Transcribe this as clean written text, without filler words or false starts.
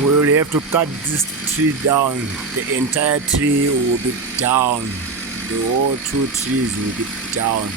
We will have to cut this tree down. The entire tree will be down. The whole 2 trees will be down.